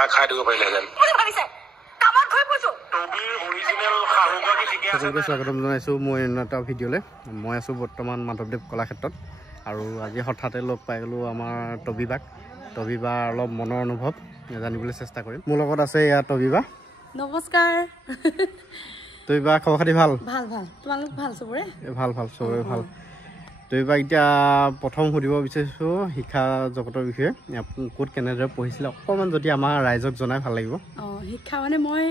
মাৰ খাই দিব পাৰিলেহেঁতেন। সকলোকে স্বাগতম জনাইছোঁ মই এটা ভিডিঅ'লৈ। মই আছোঁ বৰ্তমান মাধৱদেৱ কলাক্ষেত্ৰত আৰু আজি হঠাতে লগ পাই গ'লোঁ আমাৰ টবিবা অলপ মনৰ অনুভৱ জানিবলৈ চেষ্টা কৰিম। মোৰ লগত আছে ইয়াত টবিবা। নমস্কাৰ। টবিবা খবৰ খাতি ভাল? ভাল ভাল। তোমালোক ভাল চবৰে? ভাল ভাল, চবৰে ভাল। টবিবা এতিয়া প্ৰথম সুধিব বিচাৰিছোঁ শিক্ষা জগতৰ বিষয়ে। আপুনি ক'ত কেনেদৰে পঢ়িছিলে অকণমান যদি আমাৰ ৰাইজক জনাই ভাল লাগিব। শিক্ষা মানে মই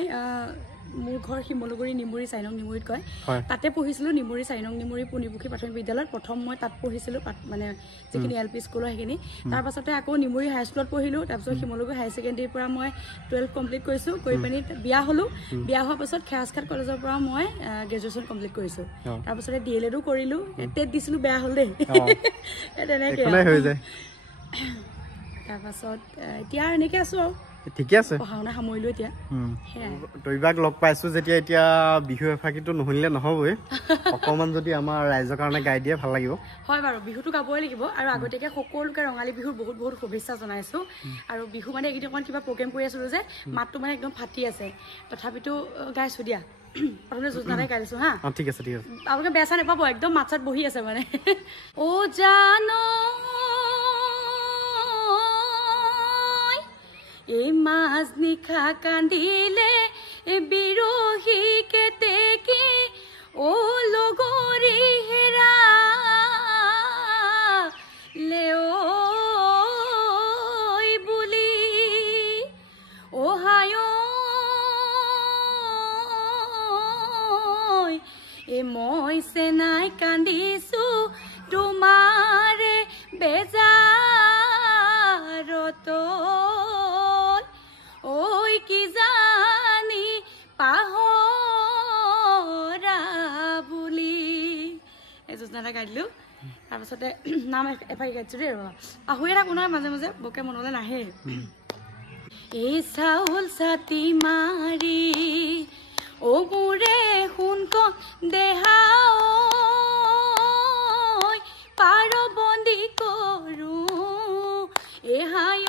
মোৰ ঘৰ শিমলুগুৰি নিমুৰি 4 নং নিমুৰিত কয়, তাতে পঢ়িছিলোঁ। নিমুৰি 4 নং নিমুৰি পুনিপুখি প্ৰাথমিক বিদ্যালয়ত প্ৰথম মই তাত পঢ়িছিলোঁ, মানে যিখিনি LP স্কুলৰ সেইখিনি। তাৰপাছতে আকৌ নিমুৰি হাইস্কুলত পঢ়িলোঁ। তাৰপিছত শিমলুগুৰি হায়াৰ ছেকেণ্ডেৰীৰ পৰা মই 12 কমপ্লিট কৰিছোঁ। কৰি পিনি বিয়া হ'লোঁ। বিয়া হোৱাৰ পাছত খেৰাজঘাট কলেজৰ পৰা মই গ্ৰেজুৱেশ্যন কমপ্লিট কৰিছোঁ। তাৰপাছতে DLEDো কৰিলোঁ। টেট দিছিলোঁ, বেয়া হ'ল দেই। তেনেকৈ হৈ যায়। তাৰপাছত এতিয়া এনেকৈ আছোঁ আৰু ঠিকে আছে, পঢ়া শুনা সামৰিলোঁ এতিয়া। টবিবাক লগ পাইছোঁ যেতিয়া এতিয়া বিহু এফাকিটো নুশুনিলে নহ'বই। অকণমান যদি আমাৰ ৰাইজৰ কাৰণে গাই দিয়ে ভাল লাগিব। হয় বাৰু, বিহুটো গাবই লাগিব। আৰু আগতীয়াকৈ সকলোকে ৰঙালী বিহুৰ বহুত বহুত শুভেচ্ছা জনাইছোঁ। আৰু বিহু মানে এইকেইদিন অকণমান কিবা প্ৰগ্ৰেম কৰি আছিলোঁ যে মাতটো মানে একদম ফাটি আছে, তথাপিতো গাইছোঁ দিয়া। প্ৰথমতে যোজনাতে গাই দিছোঁ হা। ঠিক আছে ঠিক আছে, আপোনালোকে বেয়া চাই নাপাব, একদম মাত চাত বহি আছে মানে। অ' জানো এই মাজ নিশা কান্দিলে বিৰহী কেতেকী, অ লগৰী হেৰা লেও বুলি অহায় মই চেনাই কান্দিছোঁ তোমাৰে বেজাৰত, ঐ কি জানি পাহৰা বুলি। এই যোজনাটা গাই দিলোঁ। তাৰপাছতে নাম এফাকি গাইছোঁ দেই, ৰ'বা পাহৰিয়ে থাকোঁ নহয় মাজে মাজে, বকে মনলৈ নাহে। এই চাউল ছাতি মাৰি অ মোৰে সোণকণ দেহা পাৰ বন্দী কৰোঁ এহাই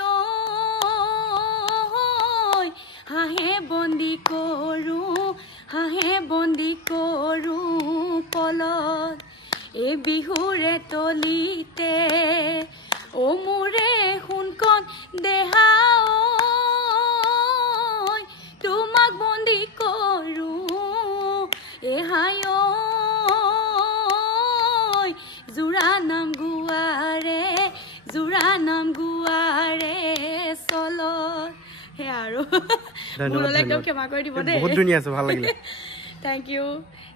হাঁহে বন্দী কৰোঁ পলত এই বিহুৰে তলিতে অ মোৰে সোণকণ দেহা তোমাক বন্দী কৰোঁ এহাই জোৰা নাম গোৱাৰে চলত। সেয়া আৰু ভুললে একদম ক্ষমা কৰি দিব দেই। বহুত ধুনীয়া আছে, ভাল লাগিলে। Thank you.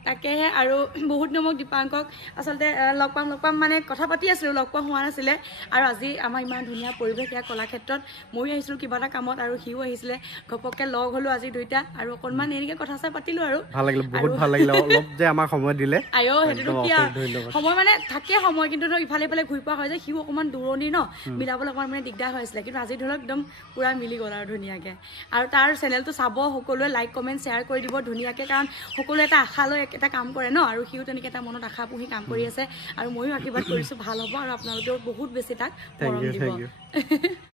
তাকেহে আৰু বহুত নমক দীপাংকক আচলতে লগ পাম মানে কথা পাতি আছিলোঁ, লগ পোৱা হোৱা নাছিলে। আৰু আজি আমাৰ ইমান ধুনীয়া পৰিৱেশ ইয়াৰ কলাক্ষেত্ৰত। ময়ো আহিছিলোঁ কিবা এটা কামত আৰু সিও আহিছিলে, ঘপককৈ লগ হ'লোঁ আজি দুইটা আৰু অকণমান এনেকৈ কথা চথা পাতিলোঁ আৰু ভাল লাগিলে, বহুত ভাল লাগিলে। অলপ যে আমাক সময় দিলে। সেইটোতো কি সময় মানে থাকে সময়, কিন্তু ধৰক ইফালে ইফালে ঘূৰি পোৱা হয় যে, সিও অকণমান দূৰণি ন, মিলাবলৈ অকণমান মানে দিগদাৰ হৈ আছিলে। কিন্তু আজি ধৰক একদম পূৰা মিলি গ'ল আৰু ধুনীয়াকৈ। আৰু তাৰ চেনেলটো চাব, সকলোৱে লাইক কমেণ্ট শ্বেয়াৰ কৰি দিব ধুনীয়াকৈ, কাৰণ সকলোৱে এটা আশা লৈ এটা কাম কৰে ন, আৰু সিও তেনেকৈ এটা মনত আশা পুহি কাম কৰি আছে। আৰু ময়ো আশীৰ্বাদ কৰিছোঁ ভাল হ'ব, আৰু আপোনালোকেও বহুত বেছি তাক মৰম দিব।